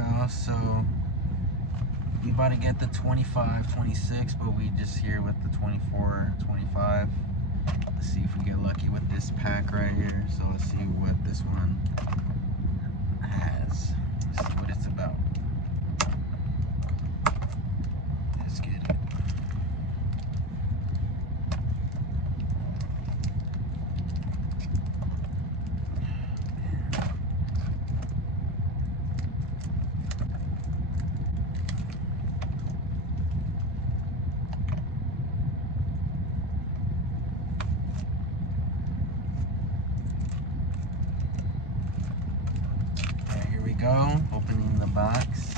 y'all. So we about to get the 25, 26, but we just here with the 24, 25. Let's see if we get lucky with this pack right here. So let's see what this one has. Let's see what it's about. Let's get it. Here we go, opening the box.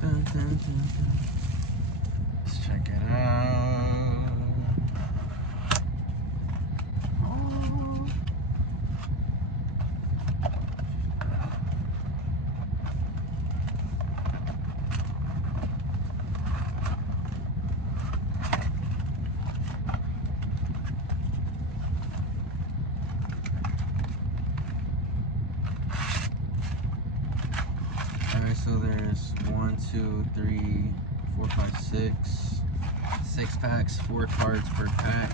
Dun, dun, dun, dun. Let's check it out. Oh. Alright, so there's 1, 2, 3, 4, 5, 6 packs, 4 cards per pack.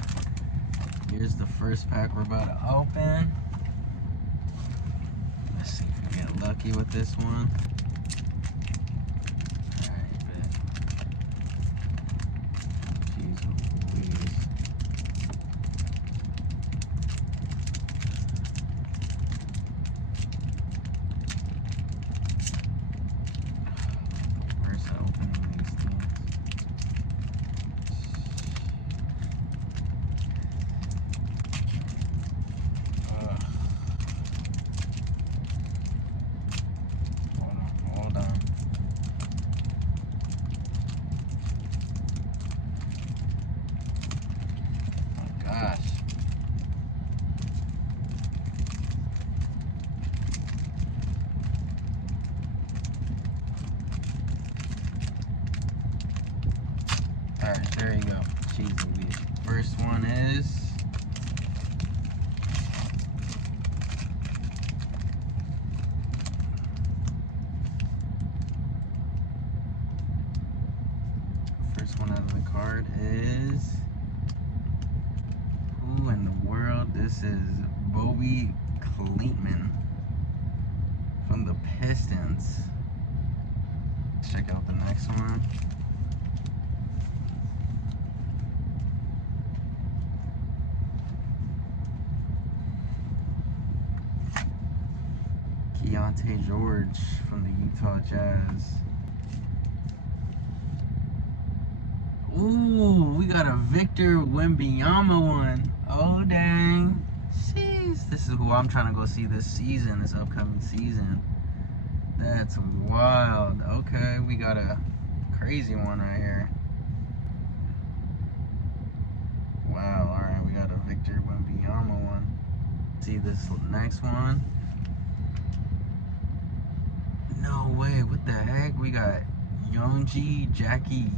Here's the first pack we're about to open. Let's see if we get lucky with this one. Alright, bet. Jeez Louise. Where's the opening these things? Hold on. Oh gosh. Alright, there you go. Jeez Louise. First one is first one out of the card is, who in the world? This is Bobby Cleatman from the Pistons. Let's check out the next one. Keontae George from the Utah Jazz. Ooh, we got a Victor Wembanyama one. Oh, dang. Jeez. This is who I'm trying to go see this season, this upcoming season. That's wild. Okay, we got a crazy one right here. Wow, alright, we got a Victor Wembanyama one. See this next one. No way, what the heck? We got Youngji Jackie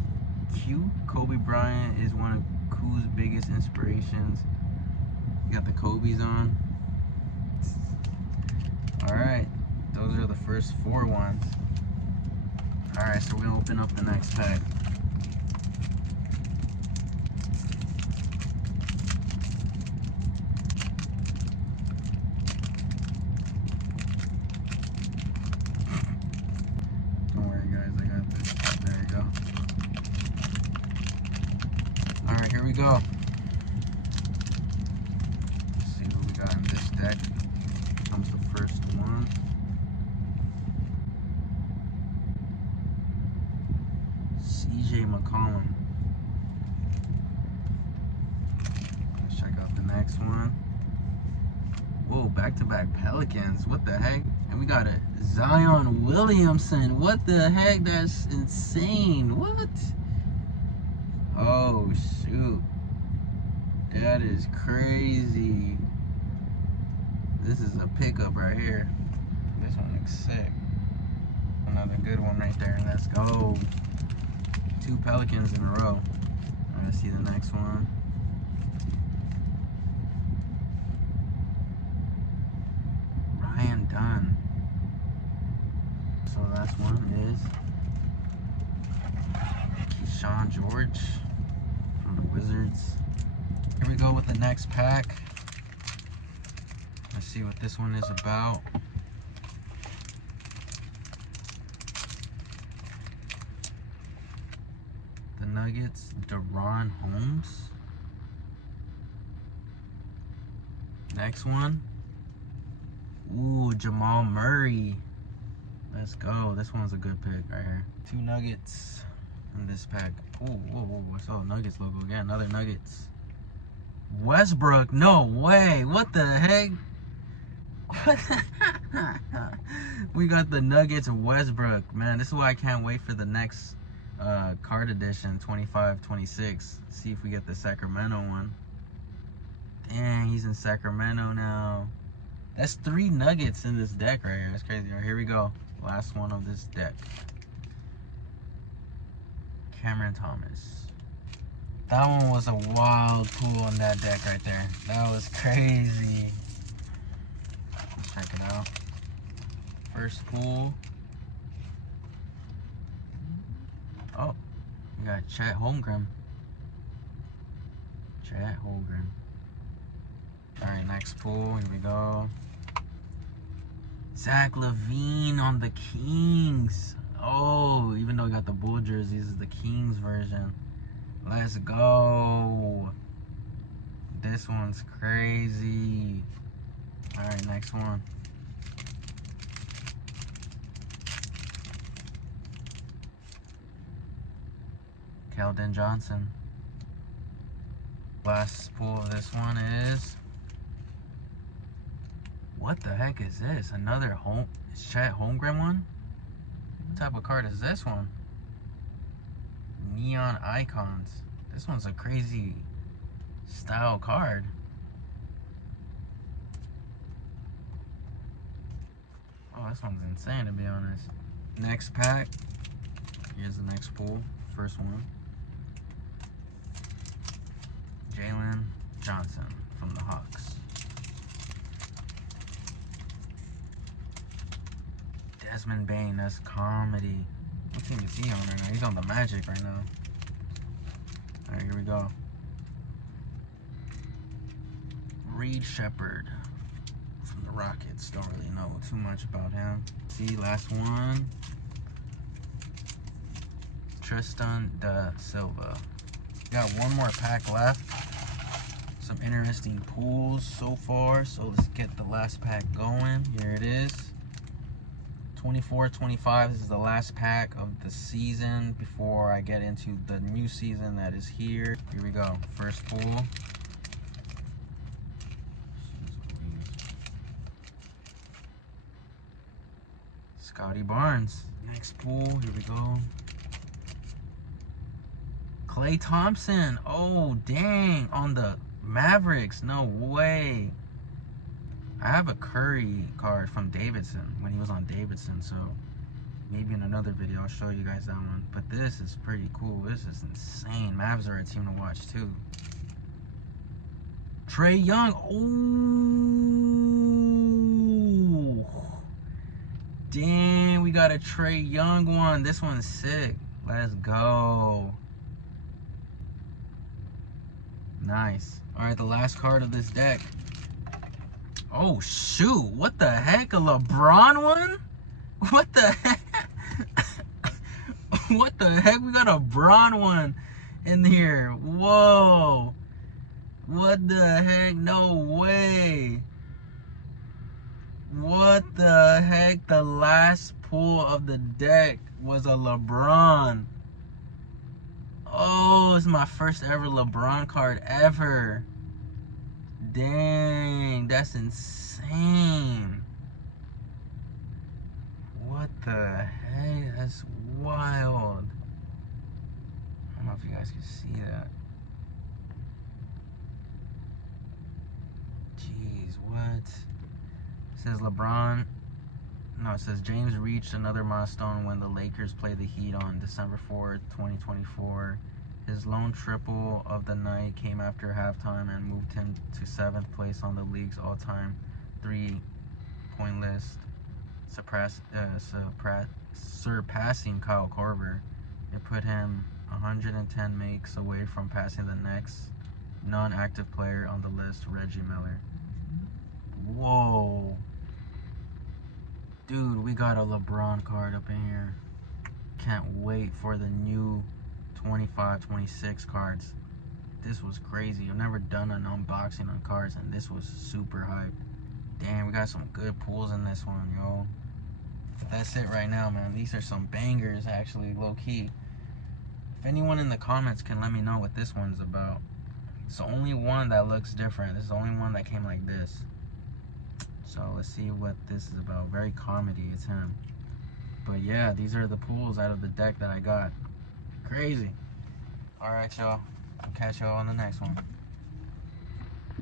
Q. Kobe Bryant is one of Q's biggest inspirations. You got the Kobe's on. Alright, those are the first 4 ones. Alright, so we're gonna open up the next pack. Don't worry guys, I got this. There you go. Alright, here we go. Let's see what we got in this deck. Comes the first one. CJ McCollum. Let's check out the next one. Whoa, back-to-back Pelicans. What the heck? And we got a Zion Williamson. What the heck? That's insane. What? Oh, shoot. That is crazy. This is a pickup right here. This one looks sick. Another good one right there. Let's go. 2 Pelicans in a row. Alright, see the next one. Ryan Dunn. So last one is Keyshawn George from the Wizards. Here we go with the next pack. Let's see what this one is about. The Nuggets, DaRon Holmes. Next one. Ooh, Jamal Murray. Let's go. This one's a good pick right here. 2 Nuggets in this pack. Ooh, whoa, whoa. I saw Nuggets logo again. Another Nuggets. Westbrook. No way. What the heck? We got the Nuggets of Westbrook. Man, this is why I can't wait for the next card edition, 25-26. See if we get the Sacramento one. Dang, he's in Sacramento now. That's 3 Nuggets in this deck right here. That's crazy. All right, here we go. Last one of this deck. Cameron Thomas. That one was a wild pull on that deck right there. That was crazy. Let's check it out. First pull. Oh, we got Chet Holmgren. Chet Holmgren. Alright, next pull. Here we go. Zach LaVine on the Kings. Oh, even though we got the Bull jerseys, is the Kings version. Let's go. This one's crazy. Alright, next one. Keldon Johnson. Last pull of this one is... What the heck is this? Another Chet Holmgren one? What type of card is this one? Neon Icons. This one's a crazy style card. Oh, this one's insane to be honest. Next pack. Here's the next pull. First one. Jalen Johnson from the Hawks. Desmond Bane, that's comedy. What team is he on right now? He's on the Magic right now. Alright, here we go. Reed Shepherd from the Rockets. Don't really know too much about him. See, last one. Tristan da Silva. Got one more pack left. Some interesting pools so far. So let's get the last pack going. Here it is. 24-25. This is the last pack of the season before I get into the new season that is here. Here we go. First pool. Scotty Barnes. Next pool. Here we go. Klay Thompson. Oh, dang. On the Mavericks. No way. I have a Curry card from Davidson when he was on Davidson, so maybe in another video I'll show you guys that one. But this is pretty cool. This is insane. Mavs are a team to watch too. Trae Young. Oh, damn, we got a Trae Young one. This one's sick. Let's go. Nice. All right, the last card of this deck. Oh, shoot. What the heck? A LeBron one? What the heck? What the heck? We got a Bron one in here. Whoa. What the heck? No way. What the heck? The last pull of the deck was a LeBron. Oh, it's my first ever LeBron card ever. Dang, that's insane. What the heck? That's wild. I don't know if you guys can see that. Jeez, what? It says LeBron. No, it says James reached another milestone when the Lakers played the Heat on December 4th, 2024. His lone triple of the night came after halftime and moved him to 7th place on the league's all-time 3-point list. surpassing Kyle Korver. It put him 110 makes away from passing the next non-active player on the list, Reggie Miller. Whoa. Dude, we got a LeBron card up in here. Can't wait for the new 25, 26 cards. This was crazy. I've never done an unboxing on cards, and this was super hype. Damn, we got some good pulls in this one, yo. That's it right now, man. These are some bangers, actually, low-key. If anyone in the comments can let me know what this one's about. It's the only one that looks different. This is the only one that came like this. So let's see what this is about. Very comedy, it's him. But yeah, these are the pulls out of the deck that I got. Crazy. Alright, y'all. I'll catch y'all on the next one.